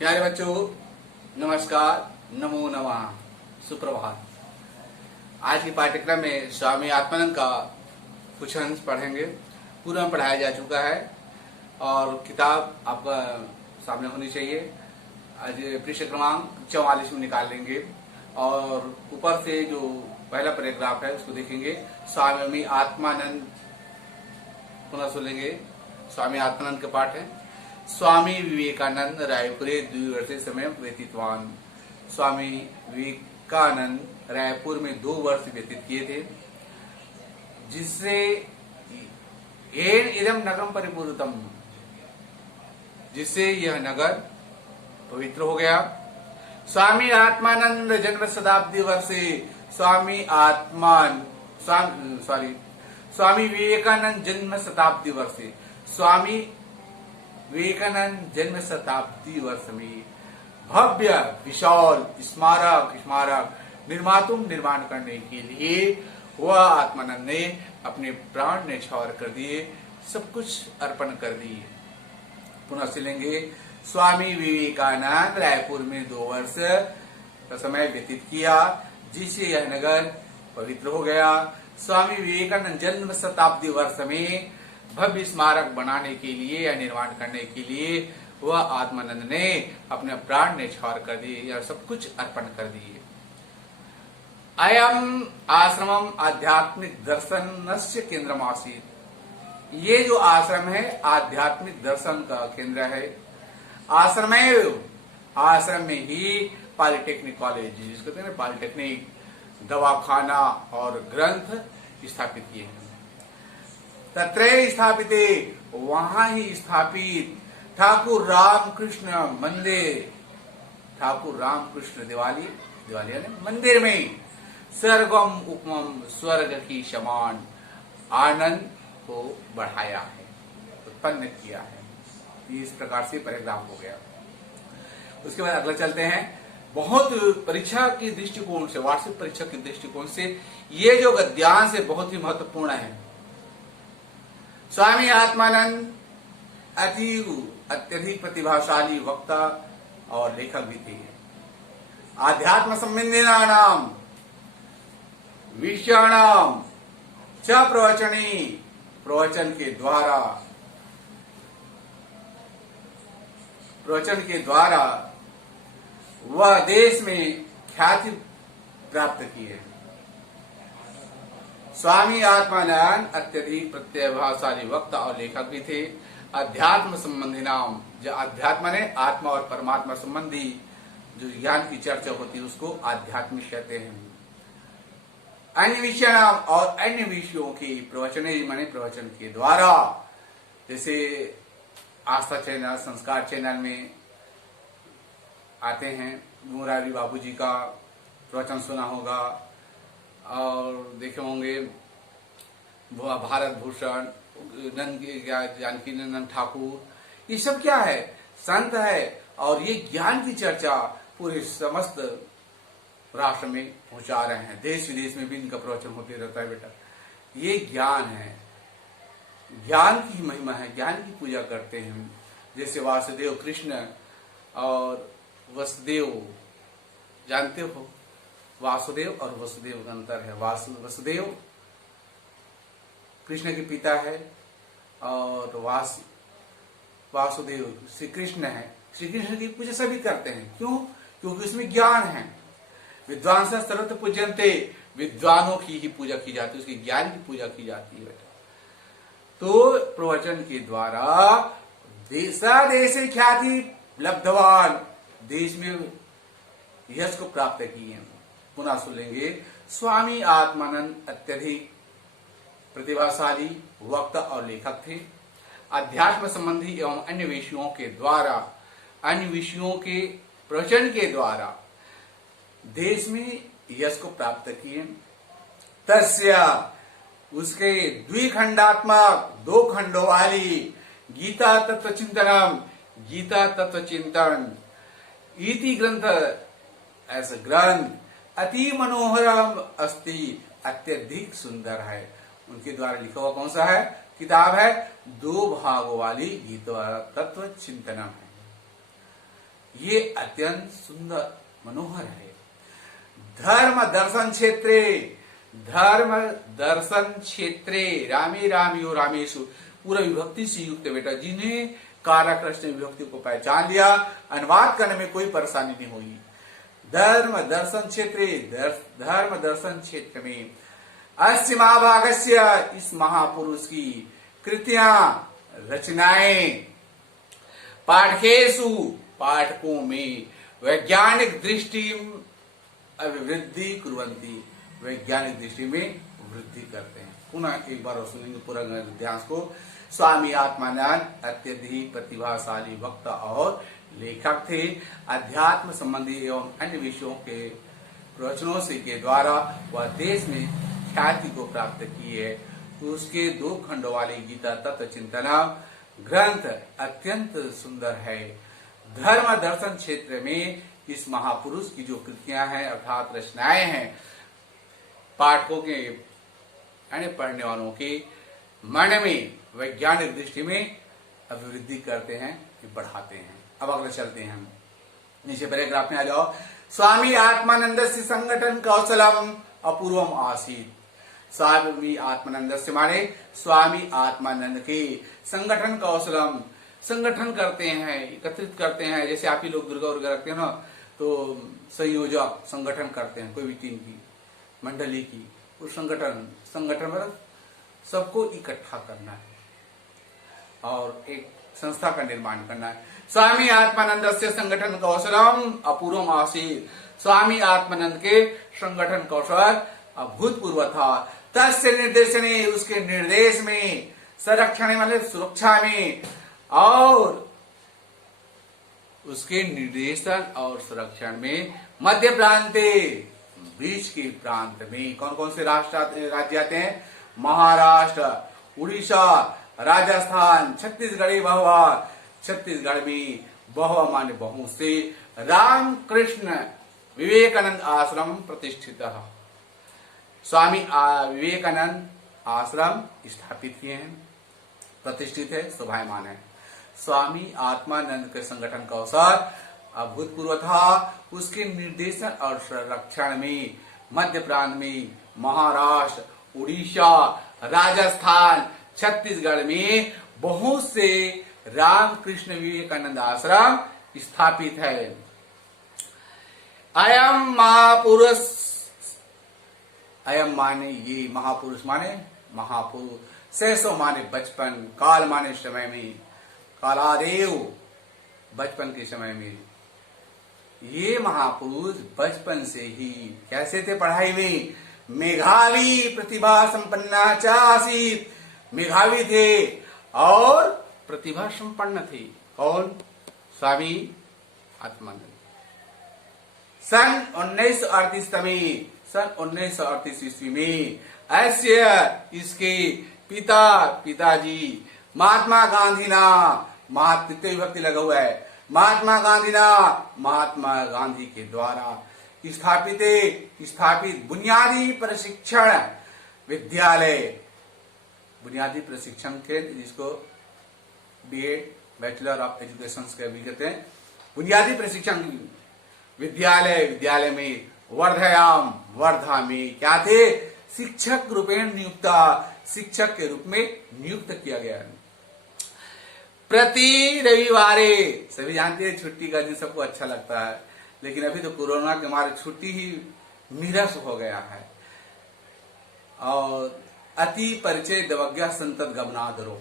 प्यारे बच्चों, नमस्कार, नमो नमः, सुप्रभात। आज के पाठ्यक्रम में स्वामी आत्मानंद का कुछ अंश पढ़ेंगे। पूरा पढ़ाया जा चुका है और किताब आपका सामने होनी चाहिए। आज पृष्ठ क्रमांक 44 में निकाल लेंगे और ऊपर से जो पहला पैराग्राफ है उसको देखेंगे। स्वामी आत्मानंद, पुनः सुनेंगे। स्वामी आत्मानंद का पाठ है। स्वामी विवेकानंद रायपुरे 2 वर्ष समय व्यतीतवान। स्वामी विवेकानंद रायपुर में 2 वर्ष व्यतीत किए थे, जिससे येन इदम नगरम परिपूर्णतम, जिससे यह नगर पवित्र हो गया। स्वामी आत्मानंद जन्म शताब्दी वर्षे स्वामी विवेकानंद जन्म शताब्दी वर्षे स्वामी विवेकानंद जन्म शताब्दी वर्ष में भव्य विशाल स्मारक निर्माण करने के लिए वह आत्मानंद ने अपने प्राण न्यौछावर कर दिए, सब कुछ अर्पण कर दिए। पुनः सुनेंगे। स्वामी विवेकानंद रायपुर में 2 वर्ष का समय व्यतीत किया, जिससे यह नगर पवित्र हो गया। स्वामी विवेकानंद जन्म शताब्दी वर्ष में भव्य स्मारक बनाने के लिए या निर्माण करने के लिए वह आत्मानंद ने अपने प्राण न्यौछावर कर दिए या सब कुछ अर्पण कर दिए। अयम आश्रमम आध्यात्मिक दर्शनस्य केंद्रम आसीत्। ये जो आश्रम है आध्यात्मिक दर्शन का केंद्र है। आश्रम में ही पॉलिटेक्निक कॉलेज, जिसको कहते हैं पॉलिटेक्निक, दवाखाना और ग्रंथ स्थापित किए हैं। तत्रैव स्थापिते, वहां ही स्थापित ठाकुर रामकृष्ण मंदिर, ठाकुर रामकृष्ण दिवाली मंदिर में स्वर्गम उपमम, स्वर्ग की समान आनंद को बढ़ाया है, उत्पन्न किया है। इस प्रकार से पैराग्राफ हो गया। उसके बाद अगला चलते हैं। बहुत परीक्षा की दृष्टिकोण से, वार्षिक परीक्षा के दृष्टिकोण से ये जो गद्यांश है बहुत ही महत्वपूर्ण है। स्वामी आत्मानंद अत्यधिक प्रतिभाशाली वक्ता और लेखक भी थे। आध्यात्म संबंधिनानाम विषयाणाम च प्रवचन के द्वारा वह देश में ख्याति प्राप्त किए। स्वामी आत्मानंद अत्यधिक प्रतिभाशाली वक्ता और लेखक भी थे। अध्यात्म संबंधी नाम, जो अध्यात्म ने आत्मा और परमात्मा संबंधी जो ज्ञान की चर्चा होती है उसको आध्यात्मिक कहते हैं। अन्य विषय नाम, और अन्य विषयों की प्रवचन के द्वारा, जैसे आस्था चैनल, संस्कार चैनल में आते हैं। मुरारी बाबूजी का प्रवचन सुना होगा और देखे होंगे। भारत भूषण, जानकी नंदन ठाकुर, ये सब क्या है? संत है और ये ज्ञान की चर्चा पूरे समस्त राष्ट्र में पहुंचा रहे हैं। देश विदेश में भी इनका प्रवचन होते रहता है। बेटा, ये ज्ञान है, ज्ञान की महिमा है, ज्ञान की पूजा करते हैं। जैसे वासुदेव कृष्ण और वसुदेव, जानते हो वासुदेव और वसुदेव का अंतर है। वसुदेव कृष्ण के पिता है और वासुदेव श्री कृष्ण है। श्री कृष्ण की पूजा सभी करते हैं। क्यों? क्योंकि उसमें ज्ञान है। विद्वान से सर्वत्र पूजन्ते, विद्वानों की ही पूजा की जाती है, उसके ज्ञान की पूजा की जाती है। बेटा, तो प्रवचन के द्वारा देश ख्याति लब्धवान, देश में यश को प्राप्त किए। पुनः सुनेंगे। स्वामी आत्मानंद अत्यधिक प्रतिभाशाली वक्ता और लेखक थे। अध्यात्म संबंधी एवं अन्य विषयों के प्रवचन के द्वारा देश में यश को प्राप्त किए। तस्या, उसके द्विखंडात्मक 2 खंडों वाली गीता तत्व चिंतन इति ग्रंथ, ऐसा ग्रंथ अति मनोहरम अस्ति, अत्यधिक सुंदर है। उनके द्वारा लिखा हुआ कौन सा है? किताब है 2 भागों वाली गीता तत्व चिंतनम है। ये अत्यंत सुंदर मनोहर है। धर्म दर्शन क्षेत्रे, धर्म दर्शन क्षेत्रे रामे रामियो रामेशु, पूरा विभक्ति से युक्त बेटा। जिन्हें कारक कृष्ण विभक्ति को पहचान लिया, अनुवाद करने में कोई परेशानी नहीं हुई। धर्म दर्शन क्षेत्रे, धर्म दर्शन क्षेत्र में अस्य महाभागस्य, इस महापुरुष की कृतियां रचनाएं पाठकेषु, पाठकों में वैज्ञानिक दृष्टि अभिवृद्धि कुर्वन्ति, वैज्ञानिक दृष्टि में वृद्धि करते हैं। पुनः एक बार सुनेंगे पूरा ध्यान को। स्वामी आत्मानंद अत्यधिक प्रतिभाशाली वक्ता और लेखक थे। अध्यात्म संबंधी एवं अन्य विषयों के प्रवचनों से के द्वारा वह देश में ख्याति को प्राप्त की है। उसके 2 खंडों वाली गीता तत्व चिंतना ग्रंथ अत्यंत सुंदर है। धर्म दर्शन क्षेत्र में इस महापुरुष की जो कृतियां हैं अर्थात रचनाएं हैं, पाठकों के यानी पढ़ने वालों के मन में वैज्ञानिक दृष्टि में अभिवृद्धि करते हैं, बढ़ाते हैं। अब अगले चलते हैं, नीचे पैराग्राफ में आ जाओ। स्वामी आत्मानंद से संगठन कौशलम अपूर्वम आसीत। स्वामी आत्मानंद से माने स्वामी आत्मानंद के संगठन कौशलम, संगठन करते हैं, एकत्रित करते हैं। जैसे आप ही लोग दुर्गा उर्गा रखते हैं ना, तो संयोजक संगठन करते हैं कोई भी टीम की, मंडली की। उस संगठन मतलब सबको इकट्ठा करना है और एक संस्था का निर्माण करना है। स्वामी आत्मानंद से संगठन कौशलम अपूर्वम आसीत। स्वामी आत्मानंद के संगठन कौशल अभूतपूर्व था। तस्य निर्देशने, उसके निर्देश में, संरक्षण मतलब सुरक्षा में, और उसके निर्देशन और संरक्षण में मध्य प्रांते, बीच के प्रांत में कौन कौन से राज्य आते हैं? महाराष्ट्र, उड़ीसा, राजस्थान, छत्तीसगढ़ बहुआ, छत्तीसगढ़ में बहुआ माने बहुत से रामकृष्ण विवेकानंद आश्रम प्रतिष्ठित है। स्वामी विवेकानंद आश्रम स्थापित किए हैं, प्रतिष्ठित है, शोभायमान है। स्वामी आत्मानंद के संगठन का अवसर अभूतपूर्व था। उसके निर्देशन और संरक्षण में मध्य प्रांत में महाराष्ट्र, उड़ीसा, राजस्थान, छत्तीसगढ़ में बहुत से रामकृष्ण विवेकानंद आश्रम स्थापित है। अयम महापुरुष, अयम माने ये, महापुरुष माने महापुरुष, सहसो माने बचपन, काल माने समय में, कालादेव बचपन के समय में। ये महापुरुष बचपन से ही कैसे थे पढ़ाई में? मेधावी प्रतिभा संपन्ना च आसीत, मेधावी थे और प्रतिभा संपन्न थे। कौन? स्वामी आत्मानंद। सन 1938 ईस्वी में ऐसे इसके पिताजी महात्मा गांधी ना, तृतीय विभक्ति लगा हुआ है, महात्मा गांधी के द्वारा स्थापित बुनियादी प्रशिक्षण विद्यालय, बुनियादी प्रशिक्षण केंद्र, जिसको बीएड बैचलर ऑफ एजुकेशन भी कहते हैं, बुनियादी प्रशिक्षण विद्यालय में वर्धा में क्या थे? शिक्षक रूपेण नियुक्ता, शिक्षक के रूप में नियुक्त किया गया। प्रति रविवारे, सभी जानते हैं छुट्टी का दिन सबको अच्छा लगता है, लेकिन अभी तो कोरोना के मारे छुट्टी ही निरस हो गया है। और अति परिचय दवज्ञा संतत गमनादरो,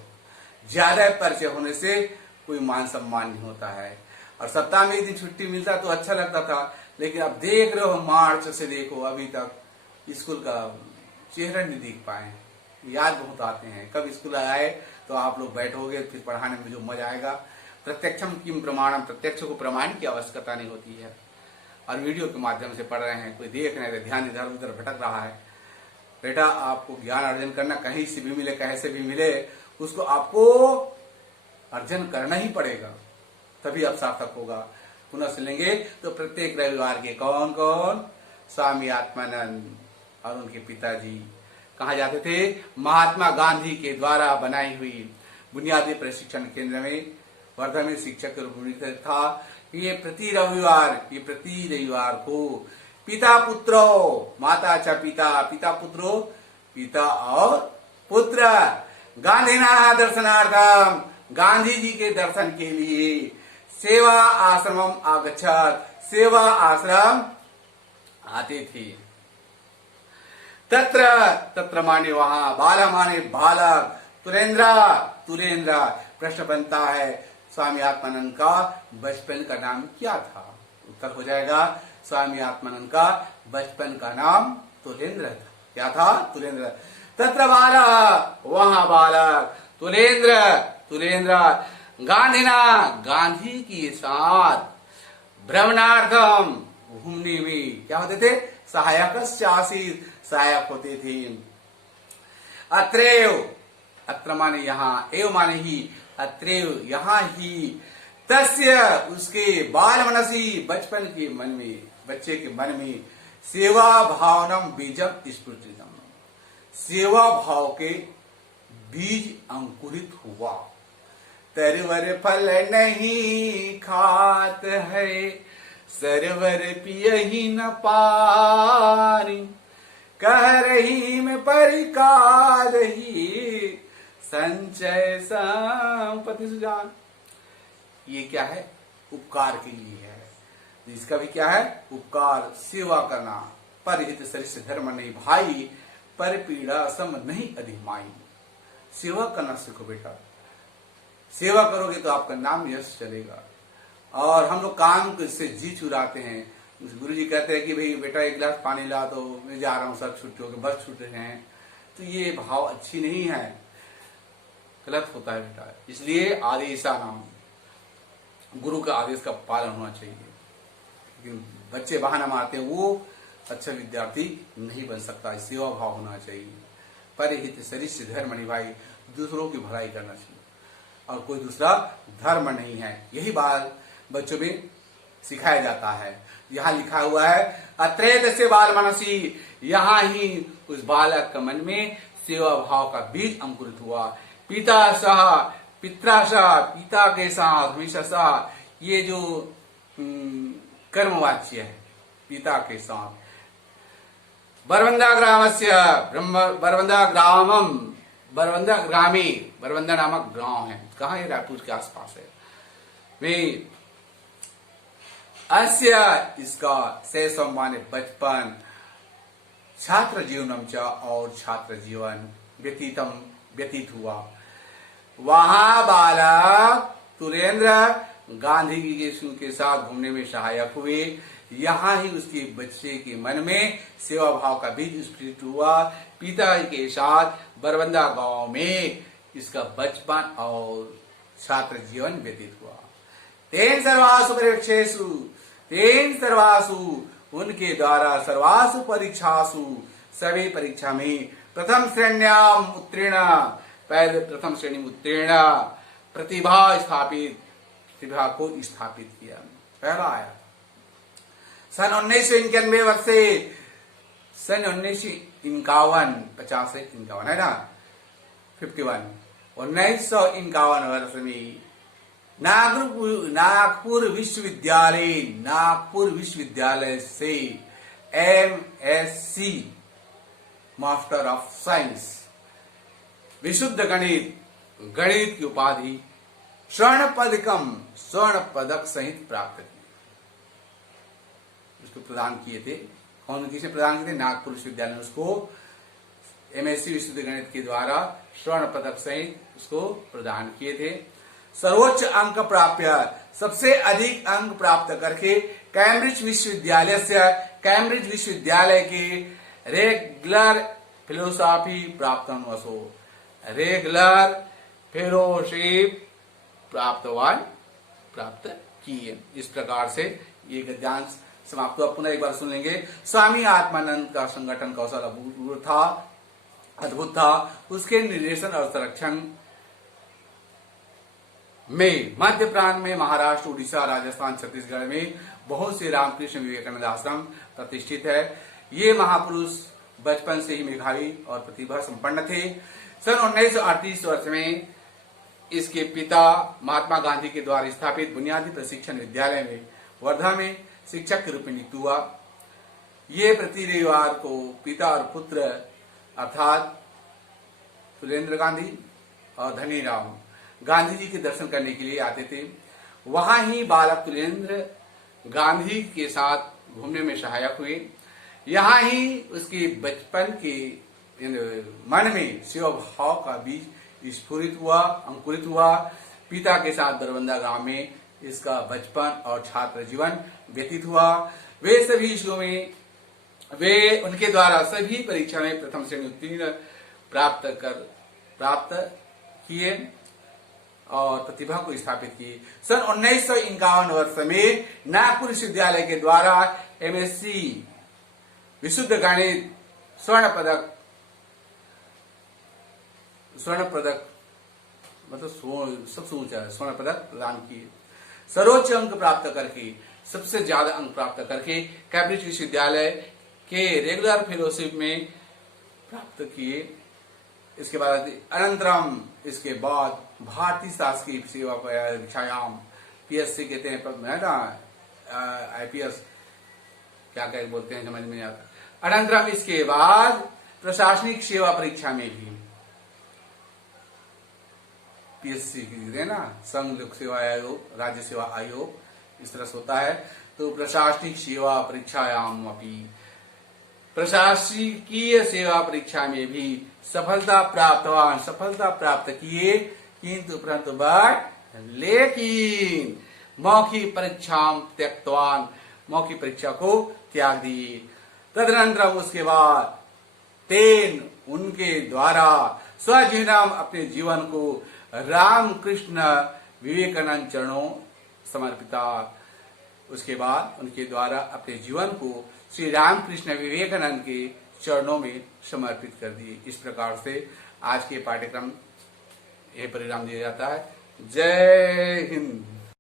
ज्यादा परिचय होने से कोई मान सम्मान नहीं होता है। और सप्ताह में एक दिन छुट्टी मिलता तो अच्छा लगता था, लेकिन अब देख रहे हो मार्च से देखो अभी तक स्कूल का चेहरा नहीं देख पाए। याद बहुत आते हैं, कब स्कूल आए तो आप लोग बैठोगे फिर पढ़ाने में जो मजा आएगा। प्रत्यक्षम किम प्रमाणम, प्रत्यक्ष को प्रमाण की आवश्यकता नहीं होती है। और वीडियो के माध्यम से पढ़ रहे हैं, कोई देख रहे हैं, ध्यान इधर उधर भटक रहा है। बेटा आपको ज्ञान अर्जन करना, कहीं से भी मिले कहीं से भी मिले, उसको आपको अर्जन करना ही पड़ेगा, तभी आप सार्थक होगा। पुनः सुनेंगे तो प्रत्येक रविवार के कौन कौन? स्वामी आत्मानंद और उनके पिताजी कहा जाते थे? महात्मा गांधी के द्वारा बनाई हुई बुनियादी प्रशिक्षण केंद्र में वर्धा में शिक्षक के रूप में था। ये प्रति रविवार को पिता पुत्रो माता च पिता पिता पुत्रो पिता और पुत्र गांधीना दर्शनार्थम गांधी जी के दर्शन के लिए सेवा आश्रमम आगच्छत सेवा आश्रम आते थे। तत्र माने वहां, बाला माने बालक, तुरेंद्र प्रश्न बनता है स्वामी आत्मानंद का बचपन का नाम क्या था? उत्तर हो जाएगा स्वामी आत्मानंद का बचपन का नाम तुरेंद्र था। क्या था? तुरेंद्र। तत्र बालक वहां बालक, तुरेंद्र गांधी के साथ भ्रमणार्थम घूमने में क्या होते थे? सहायक होते थे। अत्र माने यहाँ, एव माने ही, अत्रेव यहाँ ही, तस्य उसके बाल मनसी बचपन के मन में, बच्चे के मन में सेवा भावनम बीजम स्फुटितम, सेवा भाव के बीज अंकुरित हुआ। तरवर फल नहीं खात है, सरवर पियहि न पानी, कह रही में परिकादही, संचय संपत्ति सुजान। ये क्या है? उपकार के लिए है। इसका भी क्या है? उपकार, सेवा करना। परहित सरिष्ठ धर्म नहीं भाई, पर पीड़ा सम नहीं अधिमाई। सेवा करना सीखो बेटा, सेवा करोगे तो आपका नाम यश चलेगा। और हम लोग काम से जी चुराते हैं। गुरु जी कहते हैं कि भाई बेटा एक गिलास पानी ला दो, मैं जा रहा हूँ, सब छुट्टी हो गए, बस छूट रहे हैं, तो ये भाव अच्छी नहीं है, गलत होता है बेटा। इसलिए आदेशानाम, गुरु का आदेश का पालन होना चाहिए। लेकिन बच्चे बहाना मारते हैं, वो अच्छा विद्यार्थी नहीं बन सकता। सेवा भाव होना चाहिए। परहित सरिष्ठ धर्म निभाई, दूसरों की भलाई करना चाहिए और कोई दूसरा धर्म नहीं है। यही बात बच्चों में सिखाया जाता है। यहाँ लिखा हुआ है अत्रेत से बाल मनसी, यहाँ ही उस बालक के मन में सेवा भाव का बीज अंकुरित हुआ। पिता सह पिता के साथ, हमेशा सह, ये जो कर्मवाच्य है, पिता के साथ। बरवंदा ग्रामस्य बरवंदा ग्रामम, बरवंदा ग्रामी, बरवंदा नामक गांव है, कहाँ है? रायपुर के आसपास है। वे अस्य, इसका शैशव माने बचपन, छात्र जीवनम च, और छात्र जीवन व्यतीत हुआ। वहां बालक तुरेंद्र गांधी जी के साथ घूमने में सहायक हुए। यहाँ ही उसके बच्चे के मन में सेवा भाव का बीज स्फुरित हुआ। पिता के साथ बरवंदा गांव में इसका बचपन और छात्र जीवन व्यतीत हुआ। तेन सर्वासु परीक्षेषु, तेन सर्वासु, उनके द्वारा सर्वासु परीक्षासु, सभी परीक्षा में प्रथम श्रेण्याम उत्तीर्ण, पहले प्रथम श्रेणी में उत्तीर्ण, प्रतिभा को स्थापित किया। पहला आया सन 1991 वर्ष से, सन 1951, 50 से 51 है ना, 51, 1951 वर्ष में नागपुर विश्वविद्यालय से MSc मास्टर ऑफ साइंस विशुद्ध गणित की उपाधि स्वर्ण पदक सहित प्राप्त की। उसको प्रदान किए थे। कौन किसे प्रदान किए थे? नागपुर विश्वविद्यालय ने उसको MSc विशुद्ध गणित के द्वारा स्वर्ण पदक सहित उसको प्रदान किए थे। सर्वोच्च अंक प्राप्त, सबसे अधिक अंक प्राप्त करके कैम्ब्रिज विश्वविद्यालय के रेगुलर फिलोसॉफी रेगुलर फेलोशिप प्राप्त किए। इस प्रकार से ये गद्यांश समाप्त हुआ। पुनः एक बार सुन लेंगे। स्वामी आत्मानंद का संगठन कौशल अद्भुत था। उसके निर्देशन और संरक्षण में मध्य प्रांत में, महाराष्ट्र, उड़ीसा, राजस्थान, छत्तीसगढ़ में बहुत से रामकृष्ण विवेकानंद आश्रम प्रतिष्ठित है। ये महापुरुष बचपन से ही मेधावी और प्रतिभा संपन्न थे। सन 1938 वर्ष में इसके पिता महात्मा गांधी के द्वारा स्थापित बुनियादी प्रशिक्षण विद्यालय में वर्धा में शिक्षक के रूप में नियुक्त हुआ। ये प्रति रविवार को पिता और पुत्र अर्थात तुलेंद्र गांधी और धनीराम गांधी जी के दर्शन करने के लिए आते थे। वहां ही बालक तुलेंद्र गांधी के साथ घूमने में सहायक हुए। यहाँ ही उसके बचपन के मन में सेवा भाव का बीज स्फुरित हुआ, अंकुरित हुआ। पिता के साथ दरबंदा गांव में इसका बचपन और छात्र जीवन व्यतीत हुआ। वे सभी विषयों में वे उनके द्वारा सभी परीक्षा में प्रथम श्रेणी उत्तीर्ण प्राप्त किए और प्रतिभा को स्थापित किए। सन 1951 वर्ष में नागपुर विश्वविद्यालय के द्वारा एमएससी विशुद्ध गणित स्वर्ण पदक मतलब सबसे ऊंचा स्वर्ण पदक प्रदान किए। सर्वोच्च अंक प्राप्त करके, सबसे ज्यादा अंक प्राप्त करके कैम्ब्रिज विश्वविद्यालय के रेगुलर फेलोशिप में प्राप्त किए। इसके बाद अनंतरम इसके बाद भारतीय शासकीय सेवा परीक्षायाम पीएससी कहते हैं ना, आईपीएस क्या क्या बोलते हैं समझ में नहीं आता। अनंतरम इसके बाद प्रशासनिक सेवा परीक्षा में भी पीएससी की ना, संघ लोक सेवा आयोग, राज्य सेवा आयोग, इस तरह से होता है। तो प्रशासनिक सेवा परीक्षायाम अपनी प्रशासकीय सेवा परीक्षा में भी सफलता प्राप्त किए, किंतु परंतु लेकिन मौखिक परीक्षा त्यक्तवान, मौखिक परीक्षा को त्याग दिए। तदनंतर उसके बाद तेन उनके द्वारा स्वजीवनम अपने जीवन को रामकृष्ण विवेकानंद चरणों समर्पिता। उसके बाद उनके द्वारा अपने जीवन को श्री रामकृष्ण विवेकानंद के चरणों में समर्पित कर दिए। इस प्रकार से आज के पाठ्यक्रम यह परिणाम दिया जाता है। जय हिंद।